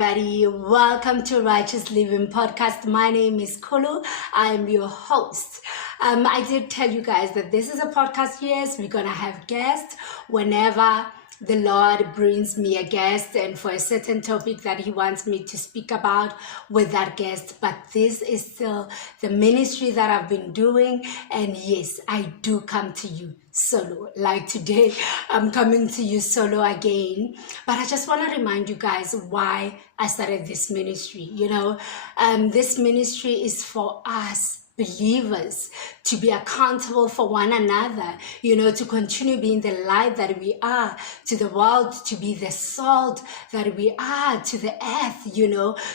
everybody. Welcome to Righteous Living Podcast. My name is Kulu. I am your host. I did tell you guys that this is a podcast. Yes, we're going to have guests whenever the Lord brings me a guest and for a certain topic that he wants me to speak about with that guest. But this is still the ministry that I've been doing. And yes, I do come to you solo. Like today, I'm coming to you solo again. But I just want to remind you guys why I started this ministry. This ministry is for us believers to be accountable for one another, to continue being the light that we are to the world, to be the salt that we are to the earth,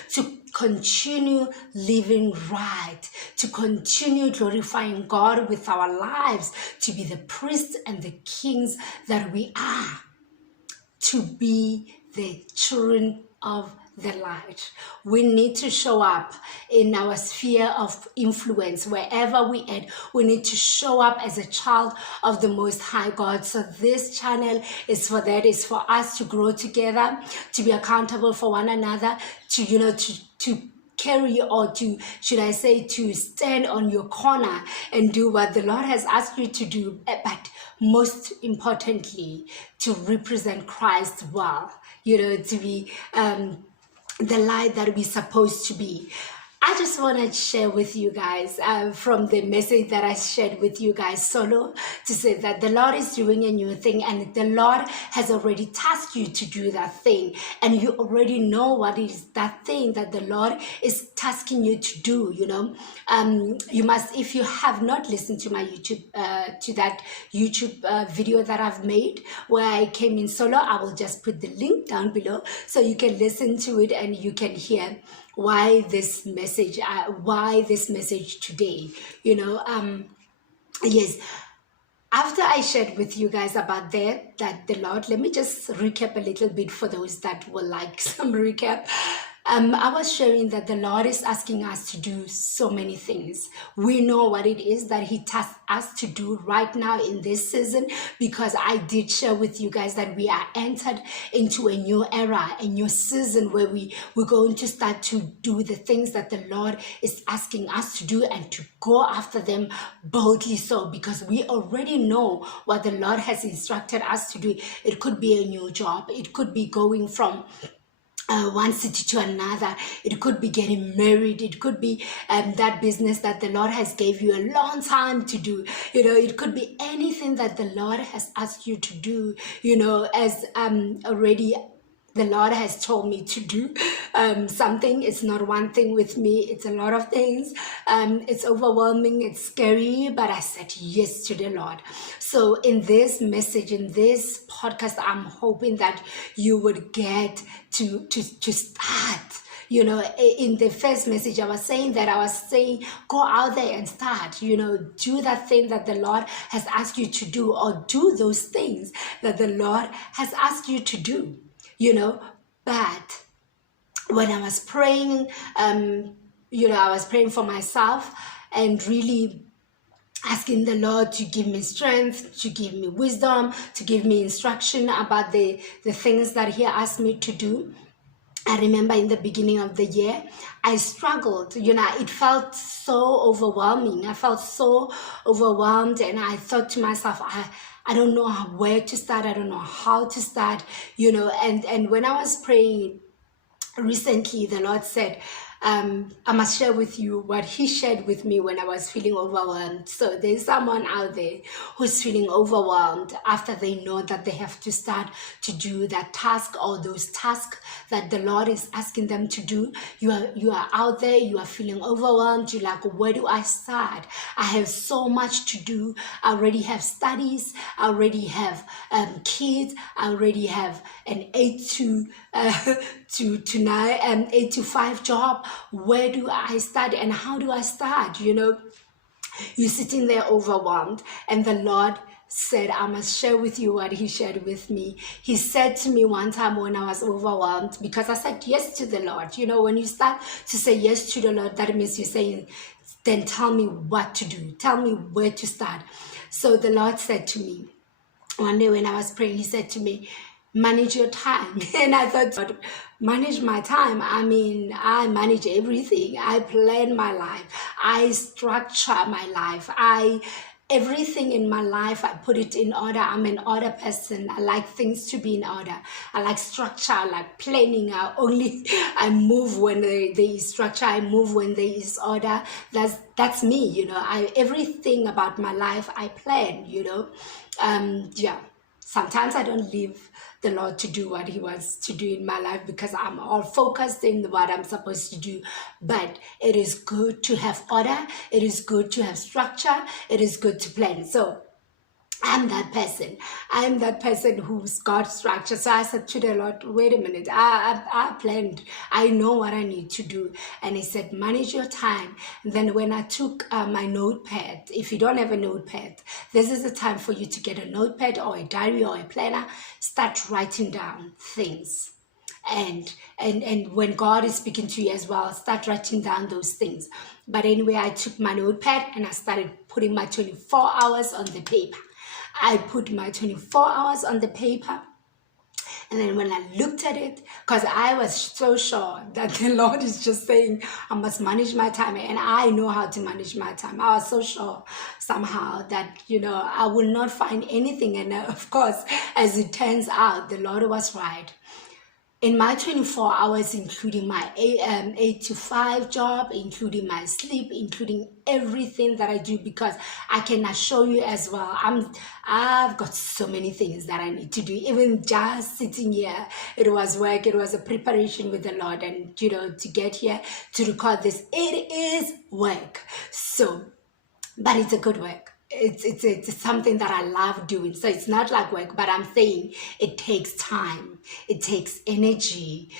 to continue living right, to continue glorifying God with our lives, to be the priests and the kings that we are, to be the children of the light. We need to show up in our sphere of influence wherever we are. We need to show up as a child of the Most High God. So this channel is for that. It's for us to grow together, to be accountable for one another, to carry, or to stand on your corner and do what the Lord has asked you to do, but most importantly, to represent Christ well, to be the light that we're supposed to be. I just want to share with you guys from the message that I shared with you guys solo, to say that the Lord is doing a new thing, and the Lord has already tasked you to do that thing, and you already know what is that thing that the Lord is tasking you to do. You must, if you have not listened to my to that YouTube video that I've made where I came in solo, I will just put the link down below so you can listen to it and you can hear why this message today. Yes, after I shared with you guys about that the Lord, let me just recap a little bit for those that will like some recap. I was sharing that the Lord is asking us to do so many things. We know what it is that he tasked us to do right now in this season, because I did share with you guys that we are entered into a new era, a new season where we're going to start to do the things that the Lord is asking us to do, and to go after them boldly so, because we already know what the Lord has instructed us to do. It could be a new job. It could be going from one city to another. It could be getting married. It could be that business that the Lord has gave you a long time to do. It could be anything that the Lord has asked you to do. As already the Lord has told me to do something. It's not one thing with me. It's a lot of things. It's overwhelming. It's scary. But I said yes to the Lord. So in this message, in this podcast, I'm hoping that you would get to start. In the first message, I was saying, go out there and start, do that thing that the Lord has asked you to do, or do those things that the Lord has asked you to do. But when I was praying, I was praying for myself and really asking the Lord to give me strength, to give me wisdom, to give me instruction about the things that he asked me to do. I remember in the beginning of the year, I struggled. It felt so overwhelming. I felt so overwhelmed, and I thought to myself, I don't know where to start. I don't know how to start, and when I was praying recently, the Lord said, I must share with you what he shared with me when I was feeling overwhelmed. So there's someone out there who's feeling overwhelmed after they know that they have to start to do that task, or those tasks that the Lord is asking them to do. You are out there, you are feeling overwhelmed. You're like, where do I start? I have so much to do. I already have studies. I already have kids. I already have an 8 to 5 job. Where do I start, and how do I start? You're sitting there overwhelmed, and the Lord said, I must share with you what he shared with me. He said to me one time when I was overwhelmed, because I said yes to the Lord. When you start to say yes to the Lord, that means you're saying, then tell me what to do. Tell me where to start. So the Lord said to me, one day when I was praying, he said to me, manage your time. And I thought, "God, manage my time. I mean, I manage everything. I plan my life. I structure my life. Everything in my life, I put it in order. I'm an order person. I like things to be in order. I like structure. I like planning. I move when there is structure. I move when there is order. That's me, everything about my life I plan, yeah. Sometimes I don't leave the Lord to do what He wants to do in my life because I'm all focused in what I'm supposed to do. But it is good to have order. It is good to have structure. It is good to plan. So I'm that person. I'm that person who's got structure. So I said to the Lord, wait a minute, I planned. I know what I need to do. And He said, manage your time. And then when I took my notepad, if you don't have a notepad, this is the time for you to get a notepad or a diary or a planner. Start writing down things. And when God is speaking to you as well, start writing down those things. But anyway, I took my notepad and I started putting my 24 hours on the paper. I put my 24 hours on the paper. And then when I looked at it, because I was so sure that the Lord is just saying, I must manage my time. And I know how to manage my time. I was so sure somehow that, I will not find anything. And of course, as it turns out, the Lord was right. In my 24 hours, including my 8 to 5 job, including my sleep, including everything that I do, because I can assure you as well, I've got so many things that I need to do. Even just sitting here, it was work, it was a preparation with the Lord, and to get here to record this, it is work. So, but it's a good work. It's something that I love doing. So it's not like work, but I'm saying it takes time. It takes energy,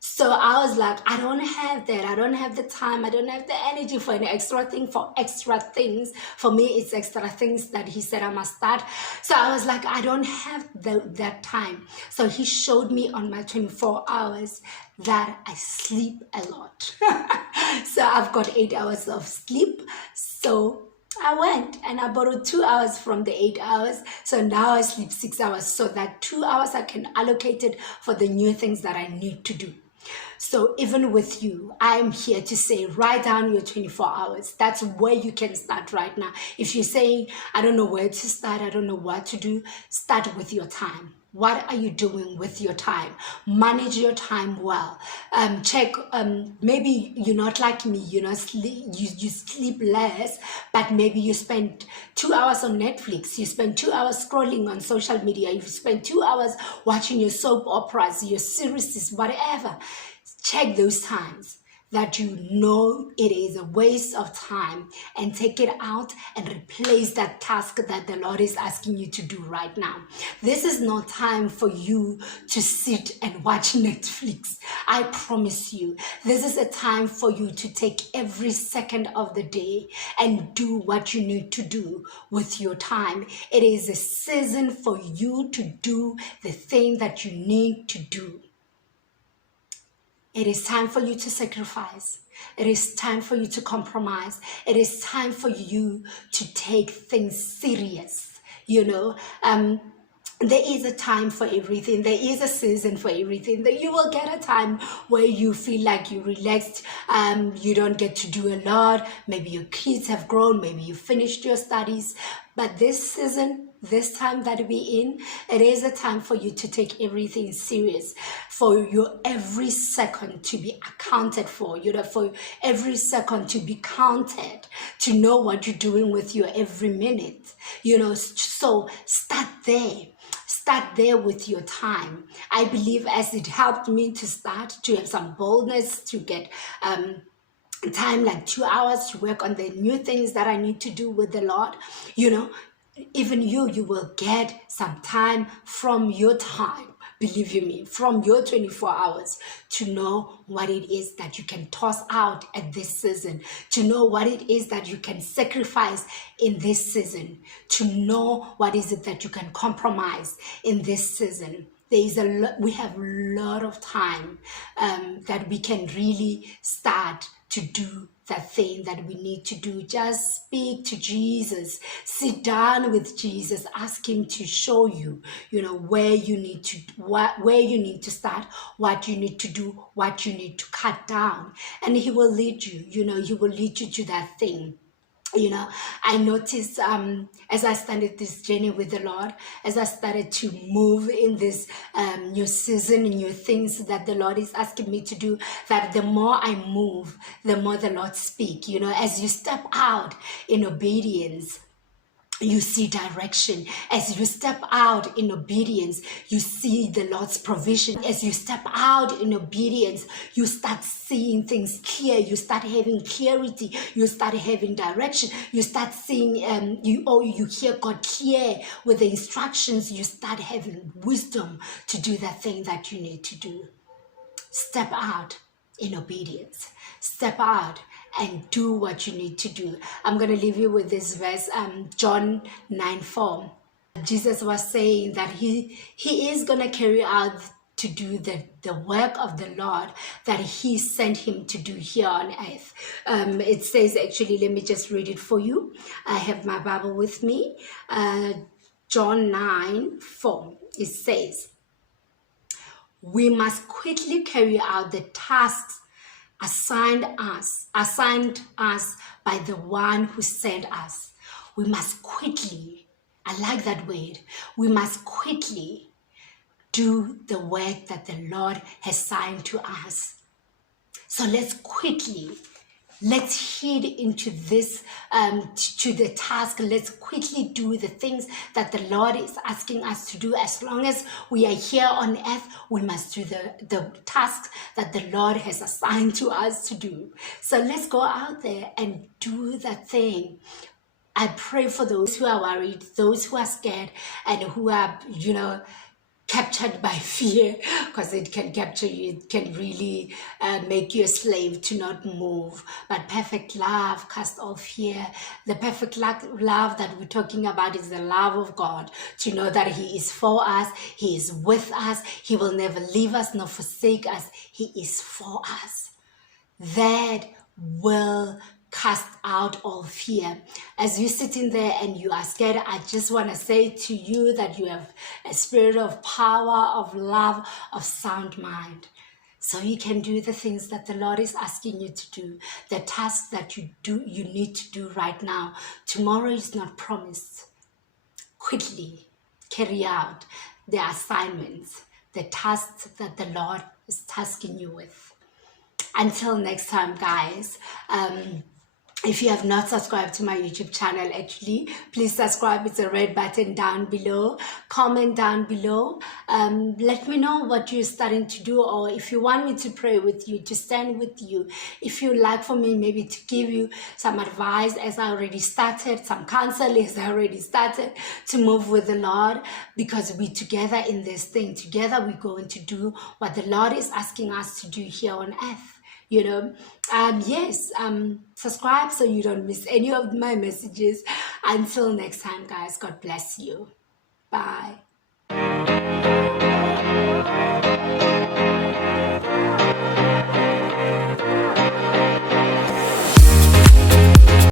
So I was like, I don't have that. I don't have the time. I don't have the energy for an extra thing, for extra things. For me, it's extra things that He said I must start. So I was like, I don't have that time. So He showed me on my 24 hours that I sleep a lot. So I've got 8 hours of sleep. So I went and I borrowed 2 hours from the 8 hours. So now I sleep 6 hours. So that 2 hours I can allocate it for the new things that I need to do. So even with you, I'm here to say, write down your 24 hours. That's where you can start right now. If you're saying, I don't know where to start, I don't know what to do, start with your time. What are you doing with your time? Manage your time well. Check, maybe you're not like me, you sleep less, but maybe you spend 2 hours on Netflix, you spend 2 hours scrolling on social media, you spend 2 hours watching your soap operas, your series, whatever. Check those times that you know it is a waste of time and take it out and replace that task that the Lord is asking you to do right now. This is not time for you to sit and watch Netflix. I promise you, this is a time for you to take every second of the day and do what you need to do with your time. It is a season for you to do the thing that you need to do. It is time for you to sacrifice. It is time for you to compromise. It is time for you to take things serious. There is a time for everything. There is a season for everything. That you will get a time where you feel like you're relaxed. You don't get to do a lot. Maybe your kids have grown. Maybe you finished your studies. But this season, this time that we're in, it is a time for you to take everything serious, for your every second to be accounted for, for every second to be counted, to know what you're doing with your every minute, so start there. Start there with your time. I believe as it helped me to start, to have some boldness, to get time like 2 hours to work on the new things that I need to do with the Lord, even you will get some time from your time, believe you me, from your 24 hours to know what it is that you can toss out at this season, to know what it is that you can sacrifice in this season, to know what is it that you can compromise in this season. We have a lot of time that we can really start to do that thing that we need to do. Just speak to Jesus, sit down with Jesus, ask him to show you, where you need to start, what you need to do, what you need to cut down, and he will lead you. He will lead you to that thing. I noticed as I started this journey with the Lord, as I started to move in this new season, new things that the Lord is asking me to do, that the more I move, the more the Lord speak. As you step out in obedience, you see direction. As you step out in obedience, you see the Lord's provision. As you step out in obedience, you start seeing things clear. You start having clarity. You start having direction. You start seeing, you hear God clear with the instructions. You start having wisdom to do that thing that you need to do. Step out in obedience. Step out and do what you need to do. I'm going to leave you with this verse, John 9:4. Jesus was saying that he is going to carry out to do the work of the Lord that he sent him to do here on earth. It says, actually, let me just read it for you. I have my Bible with me. John 9:4. It says, we must quickly carry out the tasks assigned us by the one who sent us. We must quickly, I like that word, we must quickly do the work that the Lord has assigned to us. So let's head into this, to the task. Let's quickly do the things that the Lord is asking us to do. As long as we are here on earth, we must do the tasks that the Lord has assigned to us to do. So let's go out there and do that thing. I pray for those who are worried, those who are scared, and who are, captured by fear, because it can capture you. It can really make you a slave to not move. But perfect love casts all fear. The perfect love that we're talking about is the love of God, to know that he is for us, he is with us, he will never leave us nor forsake us. He is for us. That will cast out all fear. As you're sitting there and you are scared, I just want to say to you that you have a spirit of power, of love, of sound mind. So you can do the things that the Lord is asking you to do, the tasks that you need to do right now. Tomorrow is not promised. Quickly carry out the assignments, the tasks that the Lord is tasking you with. Until next time, guys. If you have not subscribed to my YouTube channel, actually, please subscribe. It's a red button down below. Comment down below. Let me know what you're starting to do, or if you want me to pray with you, to stand with you. If you like for me maybe to give you some advice, as I already started, some counsel as I already started, to move with the Lord, because we're together in this thing. Together we're going to do what the Lord is asking us to do here on earth. Subscribe so you don't miss any of my messages. Until next time, guys, God bless you. Bye.